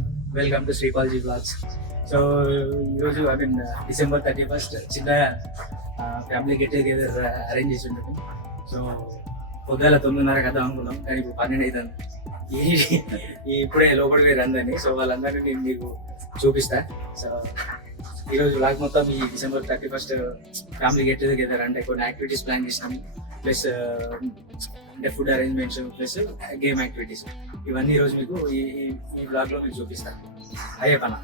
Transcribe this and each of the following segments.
everyone, welcome to Srikalji Vlogs. So ఈరోజు December 31st చిన్న family get together arrange చేసి ఉంటుంది. సో పొద్దుల 9:30 కదా అనుకున్నాం, కానీ ఇప్పుడు 12 అవుతుంది. ఇప్పుడే లోపలికి వేరు అందరినీ. సో వాళ్ళందరినీ నేను మీకు చూపిస్తా. సో ఈరోజు వ్లాగ్ మొత్తం ఈ December 31st family get together అంటే కొన్ని యాక్టివిటీస్ ప్లాన్ చేసినాము, ప్లస్ అంటే food arrangements, plus game activities, ఇవన్నీ ఈరోజు మీకు ఈ వ్లాగ్లో మీకు చూపిస్తాను. అయ్యే పన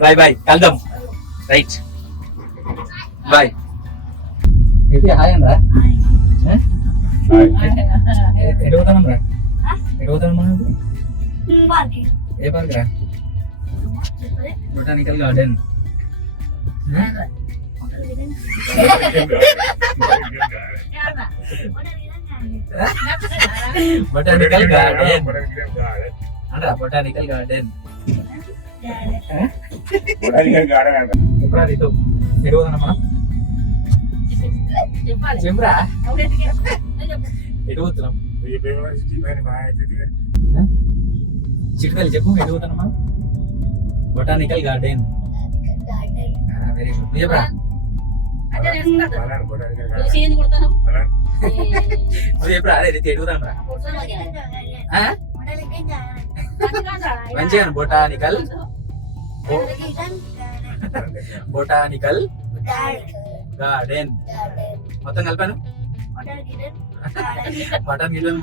బాయ్ బాయ్, కలుద్దాం. Right, bye. అయితే హాయ్ అనరా. ఎడుగుతానం రా, ఎడుగుతానం మనం. ఏ పార్క్ రా? Botanical garden. బొటానికల్ గార్డెన్ అంటరా, బొటానికల్ గార్డెన్. ఎప్పుడా రీతు ఎడుగుతానం మనం? చెంబ్రా ఎడుగుతున్నాం. చిట్కలు చెప్పు, ఎడుగుతాను మనం. Botanical garden. Very good. నువ్వు చెప్పరా? నువ్వు చెప్పరా? అదే రీతి ఎడుగుతాను రా. మంచిగా బొటానికల్ బొటానికల్ గార్డెన్ మొత్తం కలిపాను. Mutton గిటన్.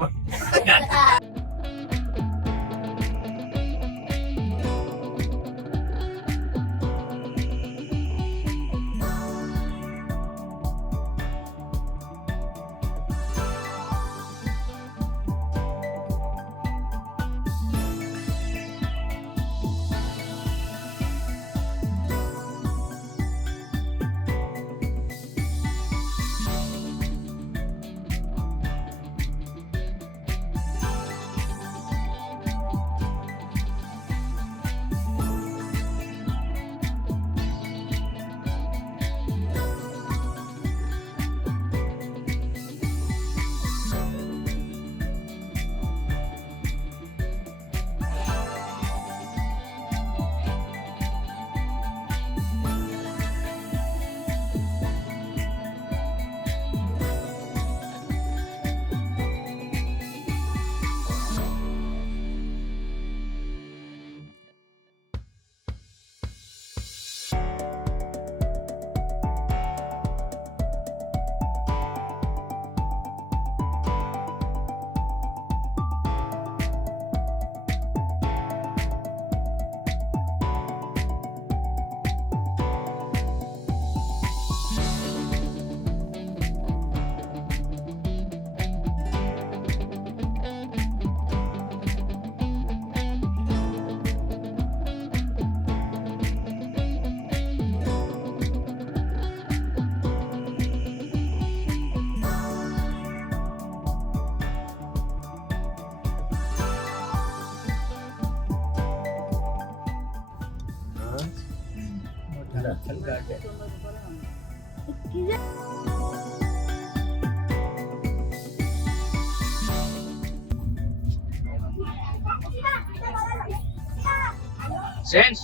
Sense.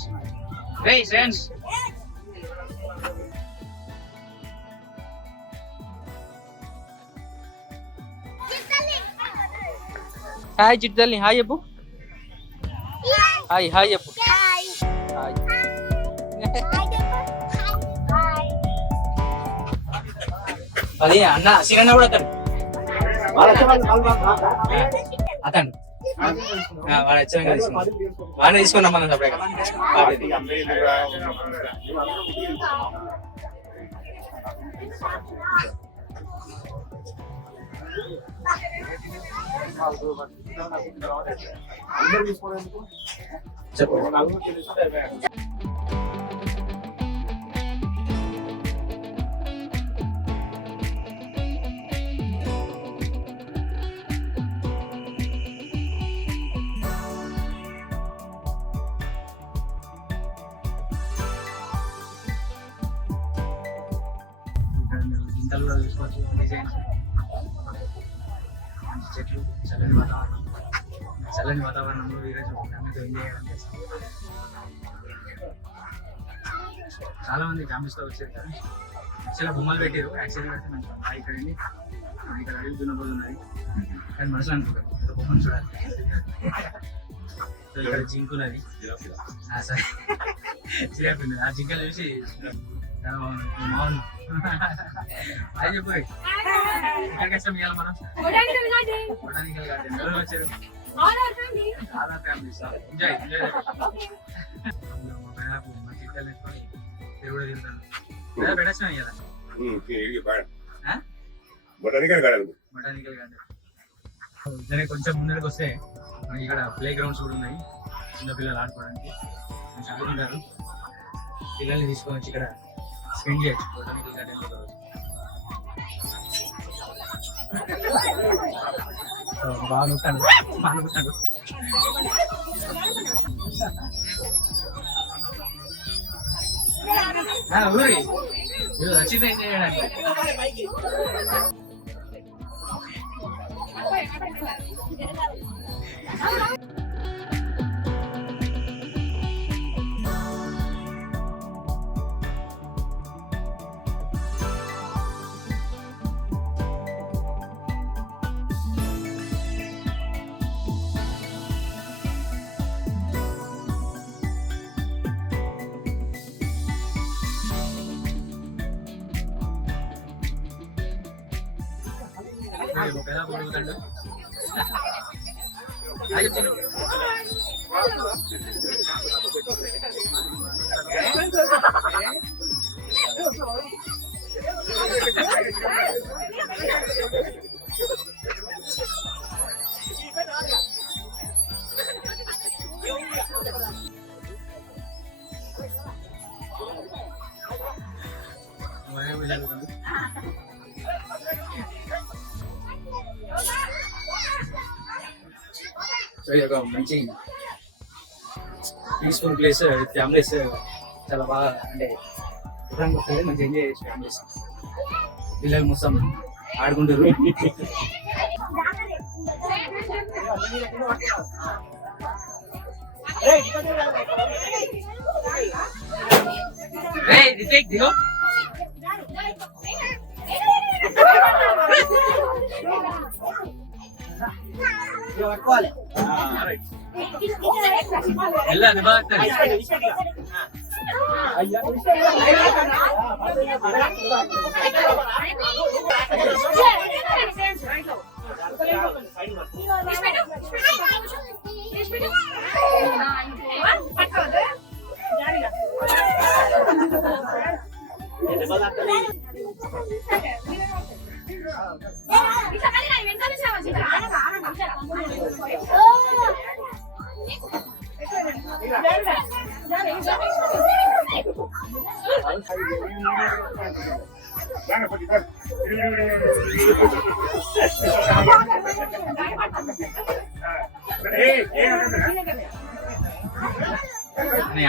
Hey, sense. Hi, Chitali. Hi, Abu. Hi, hi, Abu. Hi. Hi. అది అన్న సిరన్న కూడా అతను వాడు వచ్చాక వాడిని తీసుకున్నాం మనం సపరేట్. చెప్పు. చింతలు కూడా చూసుకోవచ్చు, డిజైన్స్, మంచి చెట్లు, చల్లని వాతావరణంలో ఈరోజు ఫ్యామిలీతో ఎంజాయ్ చేయడం చేస్తాం. చాలా మంది ఫ్యామిలీస్తో వచ్చారు కదా. యాక్చువల్గా బొమ్మలు పెట్టారు, యాక్చువల్గా పెడితే మంచిగా ఇక్కడ ఇక్కడ అడిగి దున్నపోతు ఉన్నది కానీ మనసులో అనుకుంటారు బొమ్మను చూడాలి. సో ఇక్కడ జింకున్నది, సరే చిరాకు ఉన్నది. ఆ జింకలు చూసి చాలా బాగుంది, బాగుంది. అది చెప్పు ఇక్కడికి వచ్చాం ఇవాళ మనం బొటానికల్ గార్డెన్. ఎవరు వచ్చారు? చాలా ఫ్యామిలీస్. ఎంజాయ్ చిట్టలు వేసుకొని తిరుగుడు తిరుగుతాను. పెట్టేస్తాం కదా బొటానికల్ గార్డెన్. ఇద్దరే కొంచెం ముందరికి వస్తే మనకి ఇక్కడ ప్లే గ్రౌండ్స్ కూడా ఉన్నాయి, చిన్నపిల్లలు ఆడుకోవడానికి కొంచెం ఆడుకుంటారు. పిల్లల్ని తీసుకొని వచ్చి ఇక్కడ స్పెండ్ చేయొచ్చు బొటానికల్ గార్డెన్లో. బాగా నొట్టాను. ఊరి రచిత ఏం చేయడానికి ఎలా పొడుగుతాడు. సో ఇది ఒక మంచి పీస్ఫుల్ ప్లేస్, ఫ్యామిలీస్ చాలా బాగా అంటే ఎప్పుడైనా వస్తుంది, మంచిగా ఎంజాయ్ చేయొచ్చు ఫ్యామిలీస్. పిల్లలు మొత్తం ఆడుకుంటారు. ಎಲ್ಲ ಆಗ್ತದೆ.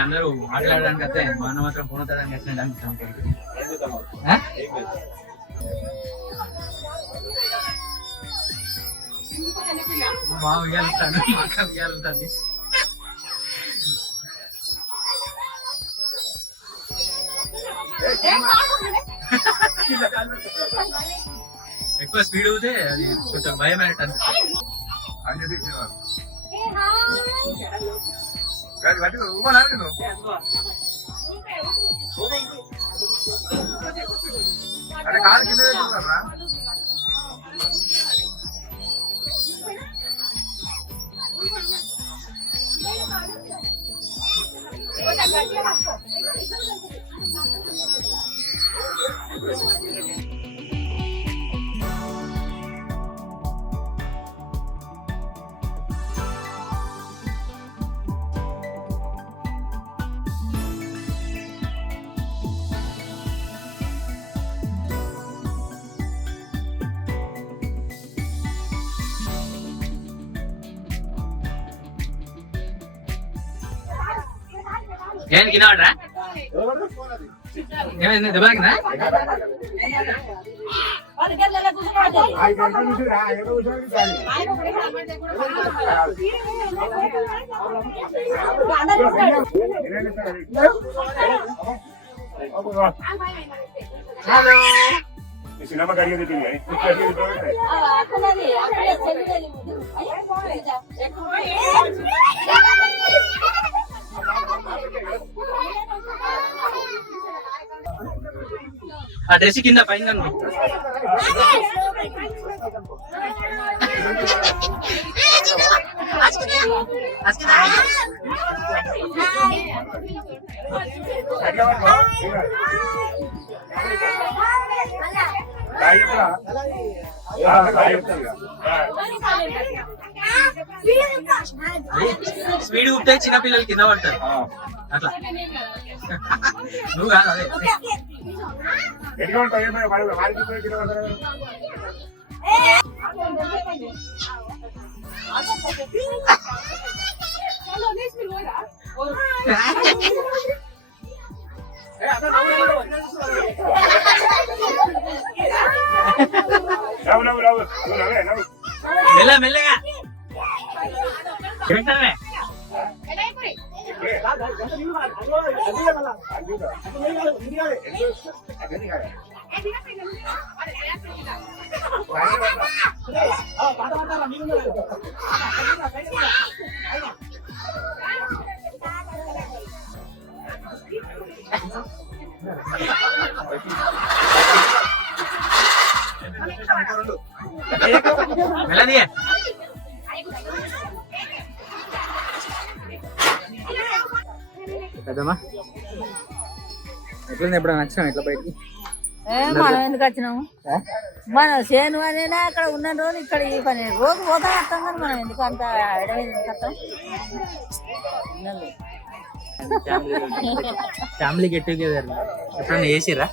అందరూ మాట్లాడడానికి వస్తే మన మాత్రం పొందుతాడానికి వచ్చినట్టు బాగా ఉయ్యాలుతాను, అక్క ఉయ్యాలుతుంది. ఎక్కువ స్పీడ్ అవుతే అది కొంచెం భయం అయినట్టు అనిపిస్తుంది. ఏమైంది దెబ్బ సినిమా కడిగేది ఆ డ్రెస్ కింద పైన స్పీడ్ ఉంటే చిన్న పిల్లలు కింద పడతారు అట్లా నువ్వు కాదు అదే మెల్ల మెల్లగా మెల్లది పెద్దమ్మా ఎట్లా ఎప్పుడైనా నచ్చినాం ఎట్లా బయటికి మనం ఎందుకు వచ్చినాము మన చేను అనేనా అక్కడ ఉన్న రోజు ఇక్కడ ఈ పని రోజు పోతా వస్తాం కానీ మనం ఎందుకు అంత ఎడవేది ఎందుకు వస్తాం ఫ్యామిలీ గెట్ టుగెదర్ ఎప్పుడైనా చేసిరా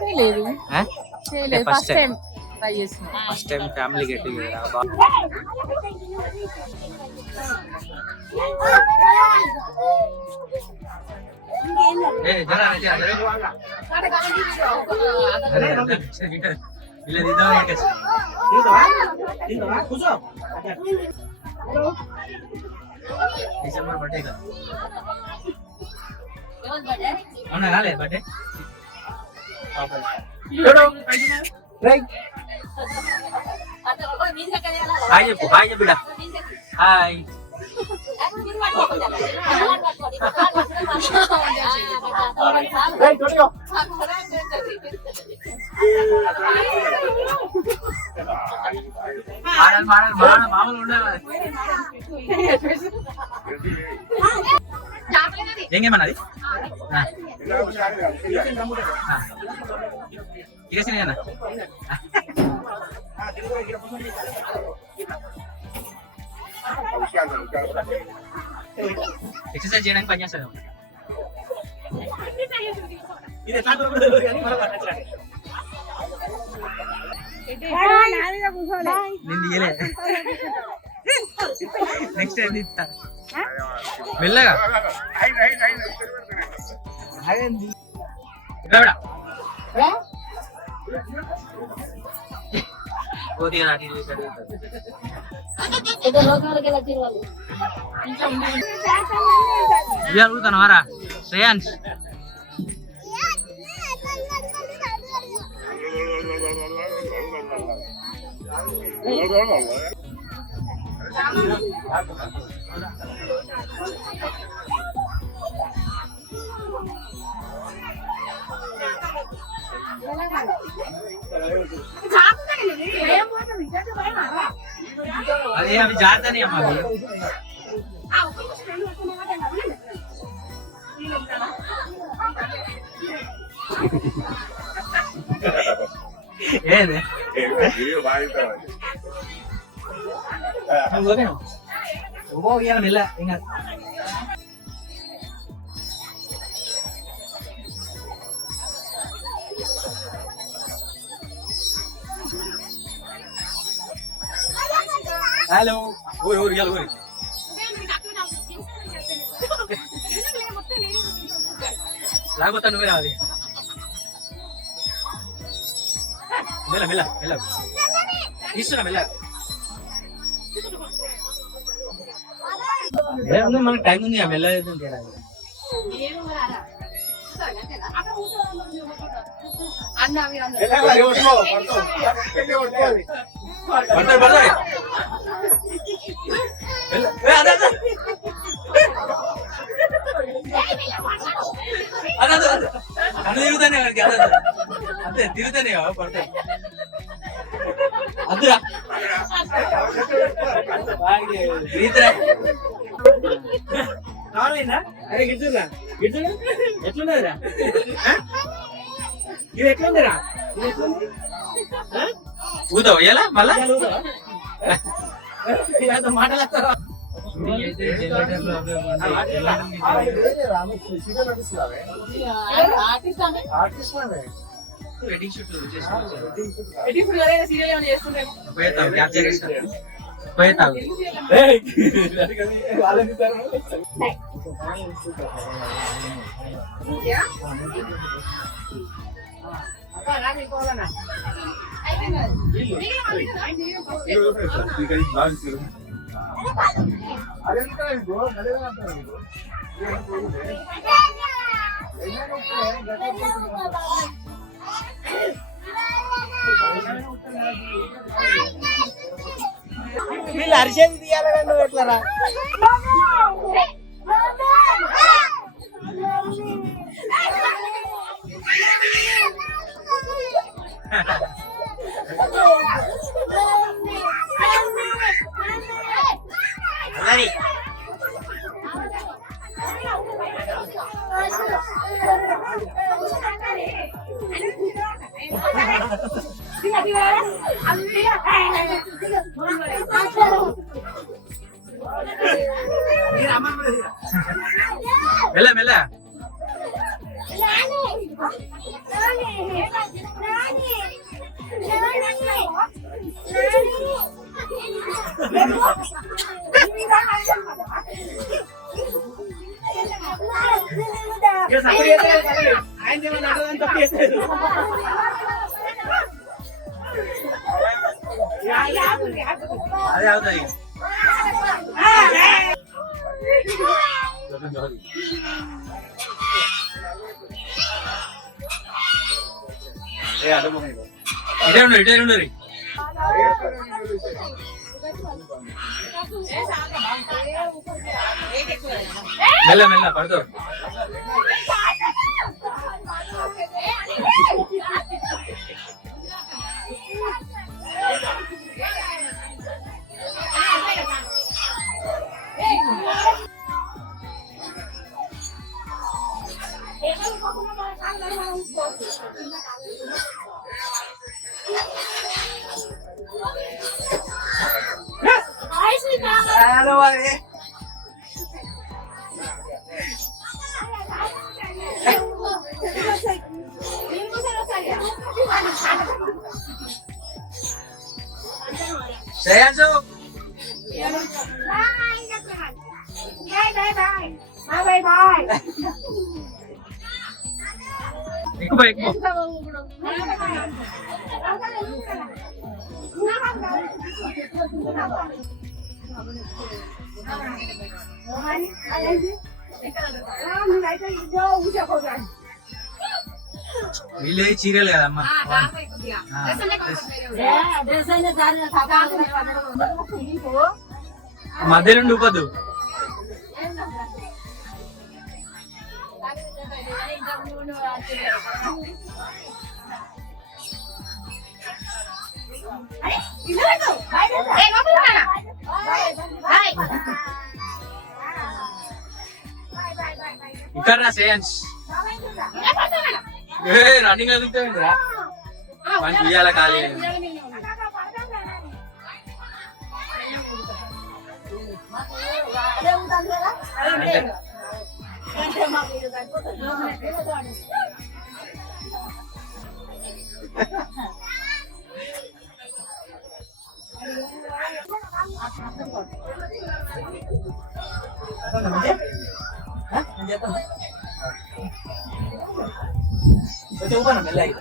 చేయలేదు ఫస్ట్ టైం ట్రై చేస్తున్నాం first time family get together December birthday కదా అవునా రాలేదు బర్త్డే హాయ్ చెప్పు హాయ్ చెప్పు హాయ్ మామూలు ఉండాలి ఎంగేమన్నది ఇక ఎక్సర్సైజ్ చేయడానికి పనిచేస్తుంది నేను తీయలే నెక్స్ట్ టైం తీస్తా మెల్లగా అడుగుతాను శ్రేయాన్స్ అదే అవి జాగ్రత్తనే అమ్మా ఏది మెల్ల ఇంకా హలో ఊరి ఊరి ఊరి లేకపోతే నువ్వే రావాలి మెల్ల మెల్ల మెల్ల తీస్తున్నా మెల్ల మనకు టైం ఉంది మెల్ల అన్న తిరుగుతానే అంతే తిరుగుతానే పడతాయి అద్దురా అరే గిడ్చురా గిడ్చురా ఎట్లున్నదిరా ఇది ఎట్లుందిరా ఊతావు ఎలా మళ్ళా మాటలు వెడ్డింగ్ షూట్ వీళ్ళు అరిసేది తీయాలని నువ్వు ఎట్లారా మెల్ల మెల్ల అదే అవుతాయి ఇటే ఉండరు ఇటే ఉండరు మెల్ల మెల్ల పడతావు శ్రేయాంశు ఎక్కువ ఎక్కువ వీళ్ళే చీరలు కదమ్మా మధ్యలో ఊపద్దు ఇక్కడ రా శ్రేయాన్స్ రన్నింగ్ ఎదుగుతుందిరా మంచి ఉయ్యాల ఖాళీ coba nambah lagi.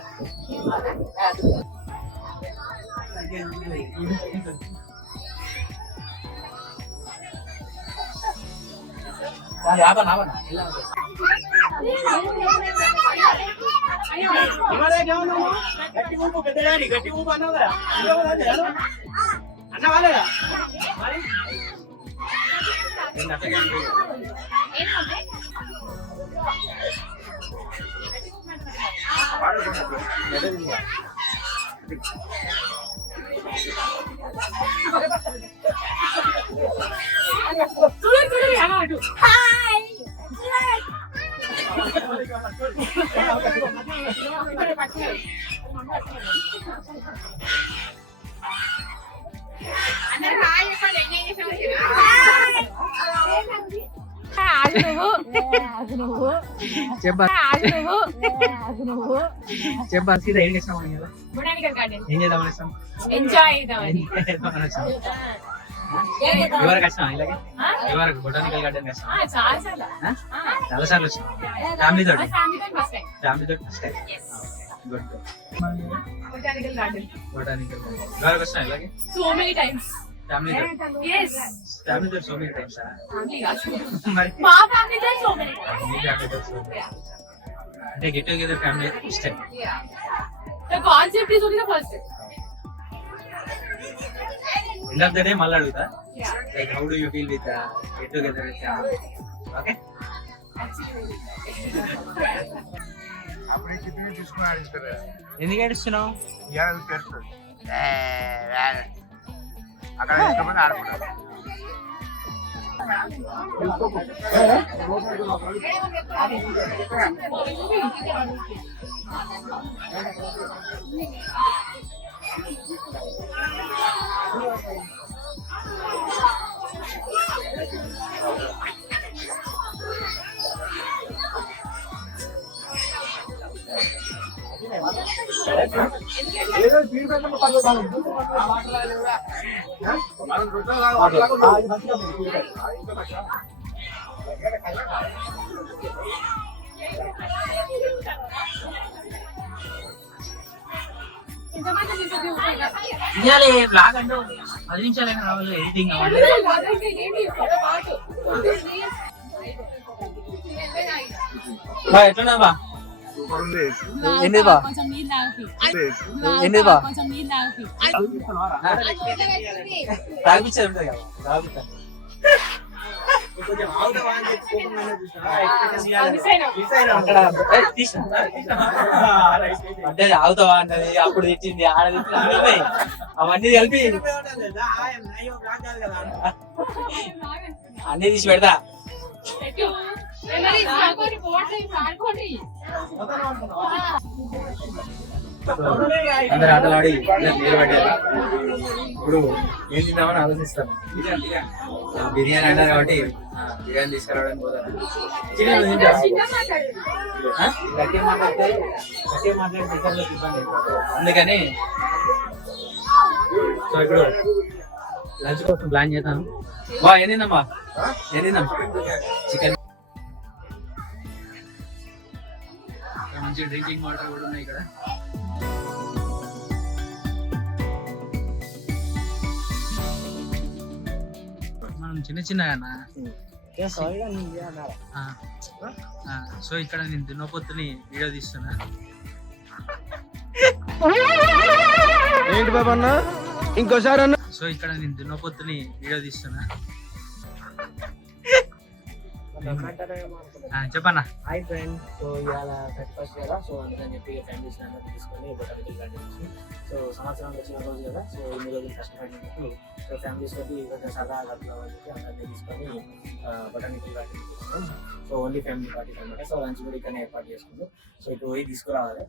గట్టి ఊపు అన్నావు కదా అన్న వాళ్ళేదా చెప్పాల్సి ఏం చేస్తాం ఏం చేద్దామని ఇస్తాం ఎవరికి వచ్చినా ఇలాగే ఎవరికి బొటానికల్ గార్డెన్ వచ్చినా చాలా సార్లు వచ్చినా ఫ్యామిలీతో first time good botanical garden ఎవరికి వచ్చినా ఇలాగే So many times. ఫ్యామిలీతో Yes. ఫ్యామిలీతో సో మెనీ టైమ్స్ మరి మా family does so many times. మీ ఫ్యామిలీతో అంటే గెట్ టుగెదర్ ఫ్యామిలీ ఇష్టం Yeah. The concept is only the first step. End of the day మళ్ళీ అడుగుతా Yeah. Like how do you feel with get together with family okay अपने कितने जिसमें आरिस कर रहा है ఎందుకు ఏడుస్తున్నావు यार वो करते अगर इसका बना आ रहा ఇయాలి బ్లాగ్ అంటే 10 నిమిషాలైనా రావాలి ఎడిటింగ్ అవ్వాలి ఎట్లా బా ఎన్ని బా కొంచెం నీళ్ళు తాగి ఎన్ని బా కొంచెం నీళ్ళు తాగి తాగిపించేది ఉంటుంది కదా తాగుతా అంటే ఆగుతావా అన్నది అప్పుడు తెచ్చింది ఆడ తెచ్చింది అవన్నీ కలిపి అన్ని తీసి పెడతా అందరు ఆటలు ఆడి నీరు పడ్డారు ఇప్పుడు ఏం తిందామని ఆలోచిస్తాం బిర్యానీ అన్నారు కాబట్టి బిర్యానీ తీసుకురావడానికి పోతాను అందుకని సో ఇప్పుడు లంచ్ కోసం ప్లాన్ చేద్దాం వా ఏం తిందామా ఏం తిందాం చికెన్ మంచి డ్రింకింగ్ వాటర్ కూడా ఉన్నాయి ఇక్కడ మనం చిన్న చిన్నగా సో ఇక్కడ నేను దున్నపోతుని వీడియో తీస్తున్నా ఏంటి బాబా అన్న ఇంకోసారి అన్న సో ఇక్కడ నేను దున్నపోతుని వీడియో తీస్తున్నా చెప్పన్నా హాయ్ ఫ్రెండ్ సో ఇవాళ 31st కదా సో అందుకని చెప్పి ఫ్యామిలీస్ అందరూ తీసుకొని బొటానికల్ గార్డెన్ సో సంవత్సరానికి వచ్చిన రోజు కదా సో ఇన్ని రోజులు కష్టపడినప్పుడు సో ఫ్యామిలీస్ తోటి కొంచెం సరదాగా అట్లా వాళ్ళకి అందరినీ తీసుకొని బొటానికల్ గార్డెన్ తీసుకున్నాం సో ఓన్లీ ఫ్యామిలీ పార్టీస్ అనమాట సో లంచ్ కూడా ఇక్కడనే ఏర్పాటు చేసుకుంటాం సో ఇప్పుడు పోయి తీసుకురావాలి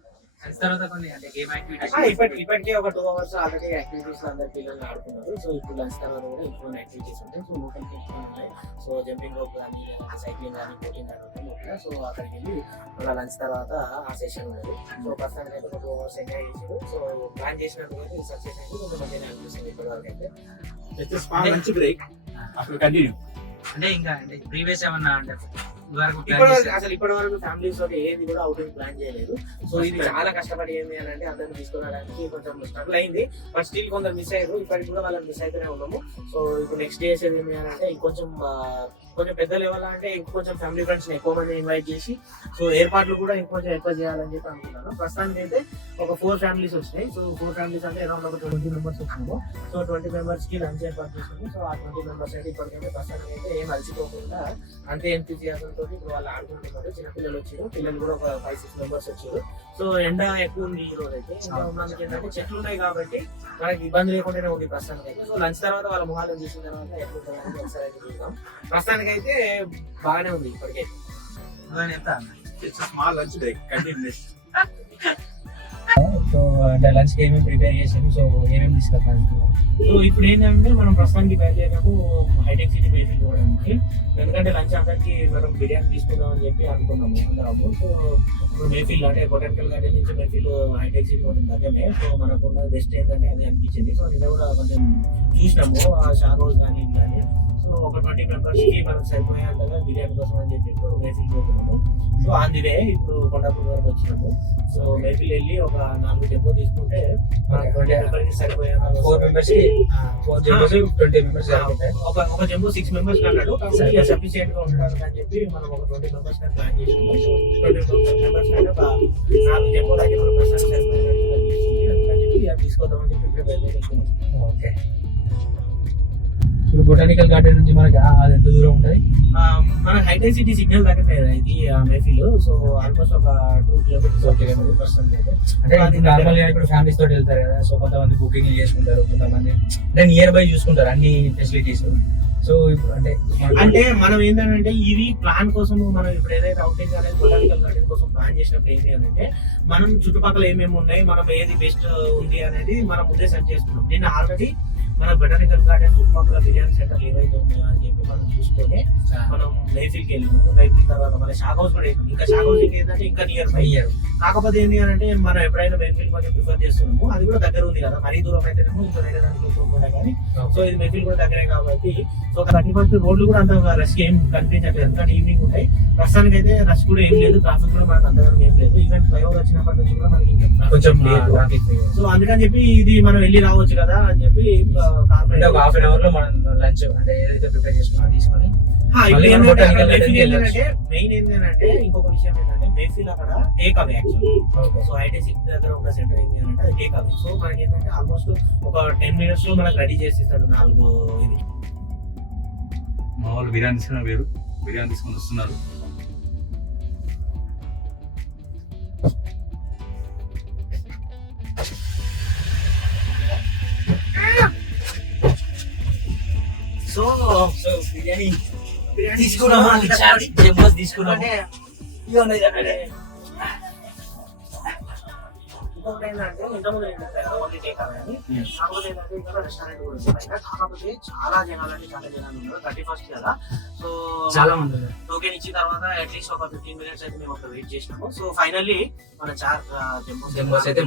తర్వాత కొన్ని అంటే గేమ్ యాక్టివిటీస్ ఇప్పటికే ఒక 2 hours ఆల్రెడీ యాక్టివిటీస్ అందరు పిల్లలు ఆడుతున్నారు సో ఇప్పుడు లంచ్ తర్వాత కూడా ఇంట్లో యాక్టివిటీస్ ఉంటాయి సో లోకల్ ఉంటాయి సో జంపింగ్ రోప్ కానీ సైక్లింగ్ కానీ బోటింగ్ కానీ ఉంటాయి సో అక్కడికి వెళ్ళి మళ్ళీ లంచ్ తర్వాత ఆ సెషన్ ఉన్నది సో ప్రస్తుతానికి అయితే ఒక 2 hours ఎంజాయ్ చేసారు సో ప్లాన్ చేసినట్టు అయితే సక్సెస్ అయింది కొంచెం మంచిగా అనిపిస్తుంది ఇప్పటి వరకు అయితే బ్రేక్ అప్పుడు కంటిన్యూ అంటే ఇంకా అంటే ప్రీవియస్ ఏమన్నా అంటే ఇప్పటి వరకు ఫ్యామిలీస్ తోటి ఏది కూడా అవుటింగ్ ప్లాన్ చేయలేదు. సో ఇది చాలా కష్టపడి ఏంది అని అంటే అందరిని తీసుకురావడానికి కొంచెం స్ట్రగుల్ అయింది. బట్ స్టిల్ కొందరు మిస్ అయ్యారు. ఇప్పటికి కూడా వాళ్ళని మిస్ అయితేనే ఉన్నాము. సో ఇప్పుడు నెక్స్ట్ డేస్ ఏంది అని అంటే ఇంకొంచెం కొంచెం పెద్ద లెవెల్ అంటే ఇంకొంచెం ఫ్యామిలీ ఫ్రెండ్స్ ఎక్కువ మంది ఇన్వైట్ చేసి సో ఏర్పాట్లు కూడా ఇంకొంచెం ఎక్కువ చేయాలని చెప్పి అనుకుంటాను. ప్రస్తుతానికి అయితే ఒక 4 ఫ్యామిలీస్ వచ్చినాయి. సో 4 ఫ్యామిలీస్ అంటే అరౌండ్ ఒక 20 మెంబర్స్ వచ్చినాము. సో 20 మెంబర్స్ కి లంచ్ ఏర్పాటు చేసినాము. సో ఆ 20 మెంబర్స్ అయితే ఇప్పటికైతే ప్రస్తుతానికి అయితే ఏం అలసిపోకుండా అంతే ఎంతూజియాజం తోటి ఇప్పుడు వాళ్ళు ఆడుకుంటున్నారు. చిన్నపిల్లలు వచ్చారు, పిల్లలు కూడా ఒక 5-6 మెంబర్స్ వచ్చారు. సో ఎండ ఎక్కువ ఉంది ఈ రోజు అయితే. ఇంకా ఉన్నందుకు ఏంటంటే చెట్లు ఉన్నాయి కాబట్టి మనకి ఇబ్బంది లేకుండానే ఉంది ప్రస్తుతానికి అయితే. సో లంచ్ తర్వాత వాళ్ళ మొహాలను చూసిన తర్వాత ఎట్లుంటుంది ఒకసారి అయితే చూద్దాం. ప్రస్తుతానికి అయితే బాగానే ఉంది ఇప్పటికైతే. Small lunch break continuous. So అంటే లంచ్ కి ఏమేమి ప్రిపేర్ చేసాము, సో ఏమేమి తీసుకెళ్తాను. సో ఇప్పుడు ఏంటంటే మనం ప్రస్తుతానికి బయలుదేరాము హైటెక్ సిటీ బేసిక్ పోవడానికి. ఎందుకంటే లంచ్ అందరికి మనం బిర్యానీ తీసుకుందాం అని చెప్పి అనుకున్నాము అందరము. సో ఇప్పుడు మేఫిల్ అంటే బొటానికల్ గార్డెన్ నుంచి మేఫిల్ హైటెక్ సిటీ పోవడం దగ్గరనే. సో మనకున్న బెస్ట్ ఏంటంటే అది అనిపించింది. సో నిన్న కూడా కొంచెం చూసినాము ఆ షారోస్ కానీ ఇది కానీ. సో ఒక 20 మెంబర్స్ కి మనకు సరిపోయేంతగా బిర్యానీ కోసం అని చెప్పి ఇప్పుడు మేఫిల్ పోతున్నాము. సో ఆన్ ది వే ఇప్పుడు కొండాపూర్ వరకు వచ్చినాము. సో మేఫిల్ వెళ్ళి ఒక 4 టెంపో తీసుకుంటే 20 మెంబర్స్ కి సరిపోయేంత 4 మెంబర్స్ 20 మెంబర్స్ ఒక జంబో 6 మెంబర్స్ అన్నాడు. కాబట్టి సఫిషియెంట్ గా ఉండడానికి అని చెప్పి మనం ఒక 20 మెంబర్స్ ప్లాన్ చేసాము. సో 20 మెంబర్స్ అంటే ఒక 4 జంబో లాగే మనం ప్రస్తుతానికి సరిపోయేటట్టుగా తీసుకుంటే అని చెప్పి అది తీసుకోదామని చెప్పి ప్రిపేర్ చేస్తున్నాం. ఓకే. ఇప్పుడు బొటానికల్ గార్డెన్ నుంచి మనకి అది ఎంత దూరం ఉంటుంది? మన హైటెక్ సిటీ సిగ్నల్ దగ్గర ఇది మేఫిల్. సో ఆల్మోస్ట్ ఒక 2 కిలోమీటర్స్ అంటే నార్మల్ గా ఇప్పుడు ఫ్యామిలీస్ తోటి వెళ్తారు కదా. సో కొంతమంది బుకింగ్ చేసుకుంటారు, కొంతమంది అంటే నియర్ బై చూసుకుంటారు అన్ని ఫెసిలిటీస్. సో ఇప్పుడు అంటే మనం ఏంటంటే ఇది ప్లాన్ కోసం మనం ఇప్పుడు ఏదైతే అవుటింగ్ అనేది బొటానికల్ గార్డెన్ కోసం ప్లాన్ చేసినప్పుడు ఏంటి అంటే మనం చుట్టుపక్కల ఏమేమి ఉన్నాయి, మనం ఏది బెస్ట్ ఉంది అనేది మనం ముందే సెట్ చేసుకున్నాం. నేను ఆల్రెడీ మన బొటానికల్ గార్డెన్ చుట్టుపక్కల బిర్యానీ సెంటర్ ఏవైతే ఉన్నాయో అని చెప్పి మనం చూసుకొని మనం లైఫ్కి వెళ్ళినాము. లైఫ్ తర్వాత మన షాక్ హౌస్ కూడా వెళ్ళినాము. ఇంకా షాక్ హౌస్ ఏంటంటే ఇంకా నియర్ బై. కాకపోతే ఏంటి అంటే మనం ఎప్పుడైనా మెఫిల్ కొంచెం ప్రిఫర్ చేస్తున్నాము. అది కూడా దగ్గర ఉంది కదా, మరీ దూరం అయితేనేమో ఇంకా వేరే దానికి ఎక్కువ కానీ. సో ఇది మెఫిల్ కూడా దగ్గరే కాబట్టి సో 31st రోడ్లు కూడా అంత రష్ ఏం కనిపించట్లేదు. ఎందుకంటే ఈవినింగ్ ఉంటాయి. ప్రస్తుతానికి అయితే రష్ కూడా ఏం లేదు, ట్రాఫిక్ కూడా మనకు అంతగా ఏం లేదు. ఈవెన్ ఫ్లైఓవర్ వచ్చినప్పటి నుంచి కూడా మనకి కొంచెం లేదు. సో అందుకని చెప్పి ఇది మనం వెళ్ళి రావచ్చు కదా అని చెప్పి ఒక హాఫ్ అన్ అవర్ లో మనం లంచ్ అంటే ఏదైతే ప్రిపేర్ చేసుకున్నా తీసుకొని మెయిన్ ఏంటంటే ఇంకొక విషయం ఏంటంటే మేఫిల్ అక్కడ టేక్ అవే యాక్చువల్లీ. సో హైటెక్ సిటీ దగ్గర ఉన్న సెంటర్ ఏంటి అంటే అది టేక్ అవే. సో మనకి ఏంటంటే ఆల్మోస్ట్ ఒక 10 minutes లో మనకు రెడీ చేసేస్తాడు 4 ఇది. మా వాళ్ళు బిర్యానీ తీసుకున్న వేరు బిర్యానీ తీసుకొని వస్తున్నారు. సో బిర్యానీ తీసుకున్నామా, జంబోస్ తీసుకున్నాము. కాకపోతే చాలా జనాలు అంటే చాలా జనాలు ఉన్నారు. 31st కదా. సో చాలా మంది టోకెన్ ఇచ్చిన తర్వాత అట్లీస్ట్ ఒక 15 minutes అయితే మేము అక్కడ వెయిట్ చేసినాము. సో ఫైనల్లీ మన 4 జంబోస్ అయితే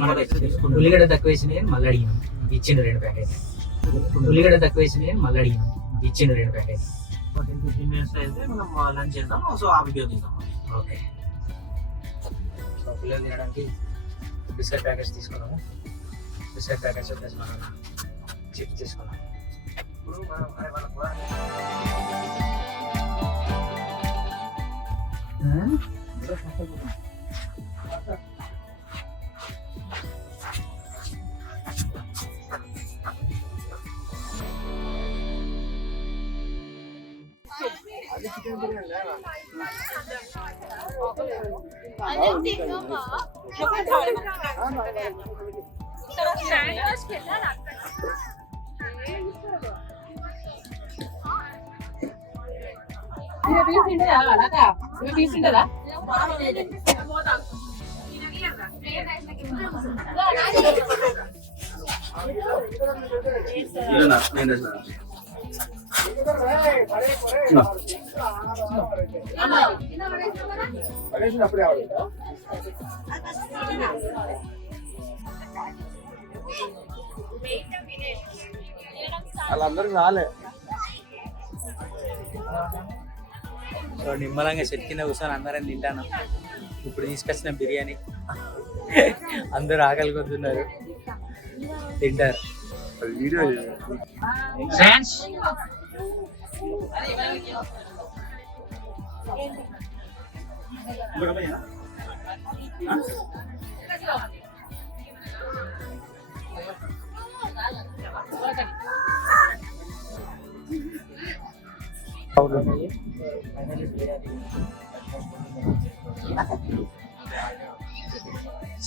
ఉల్లిగడ్డ తక్కువ వేసినాయి మళ్ళీ అడిగినాం, ఇచ్చిండు 2 ప్యాకెట్. ఉల్లిగడ్డ తక్కువ వేసినాయి మళ్ళీ అడిగినాం, ఇచ్చిండు 2 ప్యాకెట్. 15 minutes లో అయితే మనం లంచ్ చేద్దాం. సో ఆ వీడియో తీద్దాం. ఓకే. పిల్లలు తినడానికి బిస్కెట్ ప్యాకెట్స్ తీసుకున్నాము. బిస్కెట్ ప్యాకెట్స్ ప్లస్ మన చిప్స్ తీసుకున్నాము. ఇప్పుడు మనం మన కూడా వాళ్ళందరూ రాలే. సో నిమ్మలంగా చెట్టు కింద కూర్చొని అందరం తింటాను. ఇప్పుడు తీసుకొచ్చిన బిర్యానీ అందరూ ఆకలి కొద్దున్నారు, తింటారు. వీడియో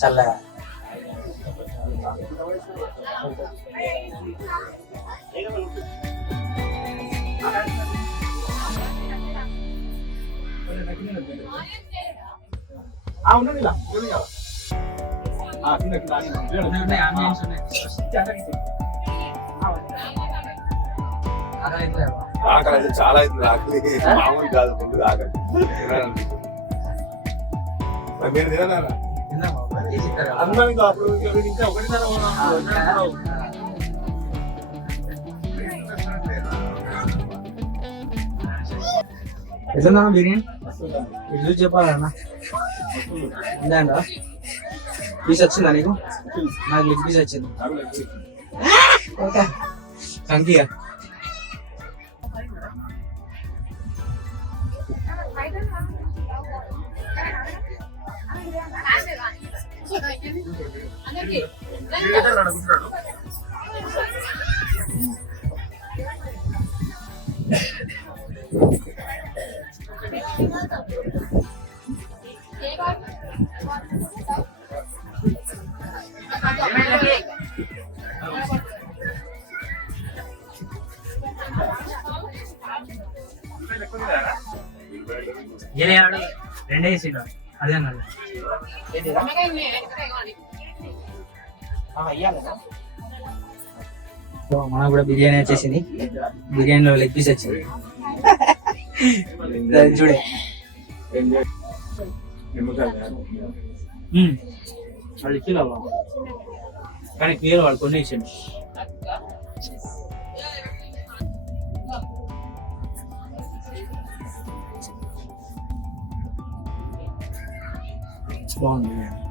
చల్లగా ఆకలి అయితే చాలా అవుతుంది. ఆకలి మామూలు కాదు, ఫుల్ ఆకలి. మీరు తినాలా అన్నాను ఇంకా అప్పుడు ఇంకా ఒకటిన్నర ఎట్లా బిర్యానీ ఎట్లు చెప్పాలన్నా? ఇందా పీస్ వచ్చిందా నీకు? నాకు లెగ్ పీస్ వచ్చింది. ఓకే కంకిగా రెండే వేసిండు అదే అన్నాడు. మనకు కూడా బిర్యానీ వచ్చేసింది. బిర్యానీలో లెగ్ పీస్ వచ్చింది. చూడే వాళ్ళు ఇచ్చినా కానీ క్లియర్ వాళ్ళు కొన్ని ఇచ్చిండు. బాగుంది.